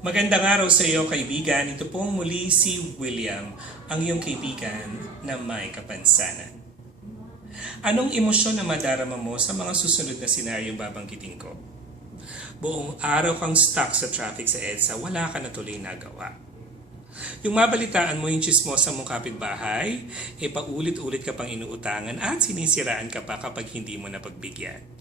Magandang araw sa iyo, kaibigan. Ito po muli si William, ang iyong kaibigan na may kapansanan. Anong emosyon na madarama mo sa mga susunod na senaryong babanggitin ko? Buong araw kang stuck sa traffic sa EDSA, wala ka na tuloy nagawa. Yung mabalitaan mo yung chismosa mong kapitbahay, paulit-ulit ka pang inuutangan at sinisiraan ka pa kapag hindi mo napagbigyan.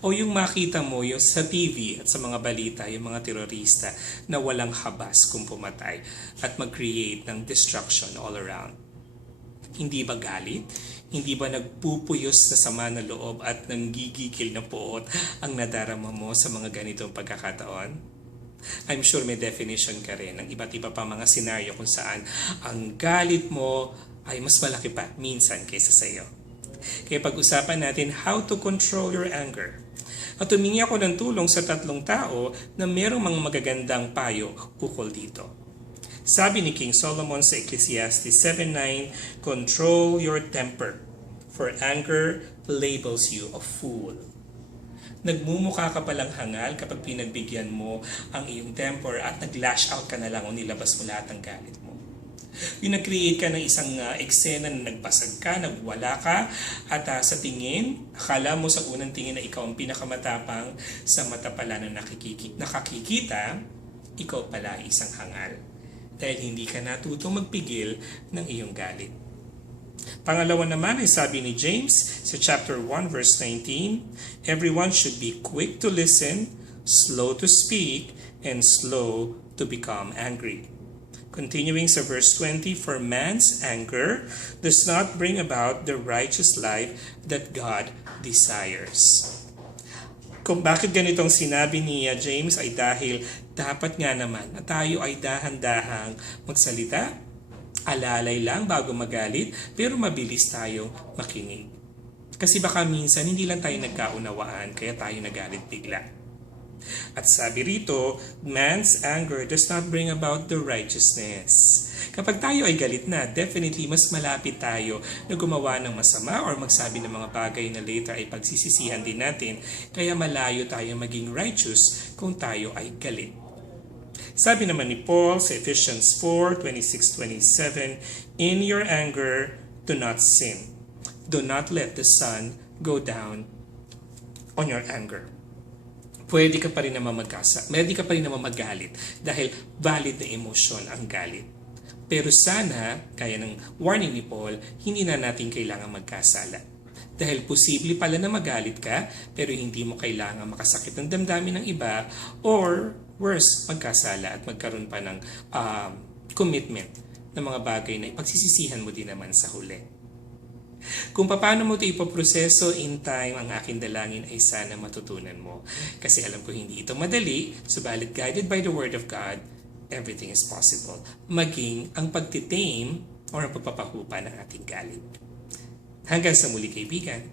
O yung makita mo yung sa TV at sa mga balita, yung mga terorista na walang habas kung pumatay at mag-create ng destruction all around. Hindi ba galit? Hindi ba nagpupuyos na sama na loob at nanggigigil na poot ang nadarama mo sa mga ganitong pagkakataon? I'm sure may definition ka rin ng iba't iba pa mga senaryo kung saan ang galit mo ay mas malaki pa minsan kaysa sa iyo. Kaya pag-usapan natin how to control your anger. At humingi ako ng tulong sa 3 tao na mayroong mga magagandang payo ukol dito. Sabi ni King Solomon sa Ecclesiastes 7:9, control your temper, for anger labels you a fool. Nagmumukha ka palang hangal kapag pinagbigyan mo ang iyong temper at nag-lash out ka na lang o nilabas mo lahat ng galit mo. Yung nag-create ka ng isang eksena na nagbasag ka, nagwala ka, at sa tingin, akala mo sa unang tingin na ikaw ang pinakamatapang, sa mata pala na nakakikita, ikaw pala ay isang hangal. Dahil hindi ka natutong magpigil ng iyong galit. Pangalawa naman ay sabi ni James sa chapter 1 verse 19, everyone should be quick to listen, slow to speak, and slow to become angry. Continuing sa verse 20, for man's anger does not bring about the righteous life that God desires. Kung bakit ganitong sinabi ni James ay dahil dapat nga naman na tayo ay dahan-dahang magsalita, alalay lang bago magalit, pero mabilis tayong makinig. Kasi baka minsan hindi lang tayo nagkaunawaan kaya tayo nagalit bigla. At sabi rito, man's anger does not bring about the righteousness. Kapag tayo ay galit na, definitely mas malapit tayo na gumawa ng masama or magsabi ng mga bagay na later ay pagsisisihan din natin, kaya malayo tayo maging righteous kung tayo ay galit. Sabi naman ni Paul sa Ephesians 4:26-27, in your anger, do not sin. Do not let the sun go down on your anger. Pwede ka pa rin naman magalit dahil valid na emosyon ang galit. Pero sana, kaya ng warning ni Paul, hindi na natin kailangan magkasala. Dahil posible pala na magalit ka, pero hindi mo kailangan makasakit ng damdamin ng iba, or worse, magkasala at magkaroon pa ng commitment ng mga bagay na ipagsisisihan mo din naman sa huli. Kung paano mo ito ipoproseso in time, ang aking dalangin ay sana matutunan mo. Kasi alam ko hindi ito madali, subalit guided by the Word of God, everything is possible. Maging ang pagtitame o ang pagpapahupa ng ating galit. Hanggang sa muli, kaibigan.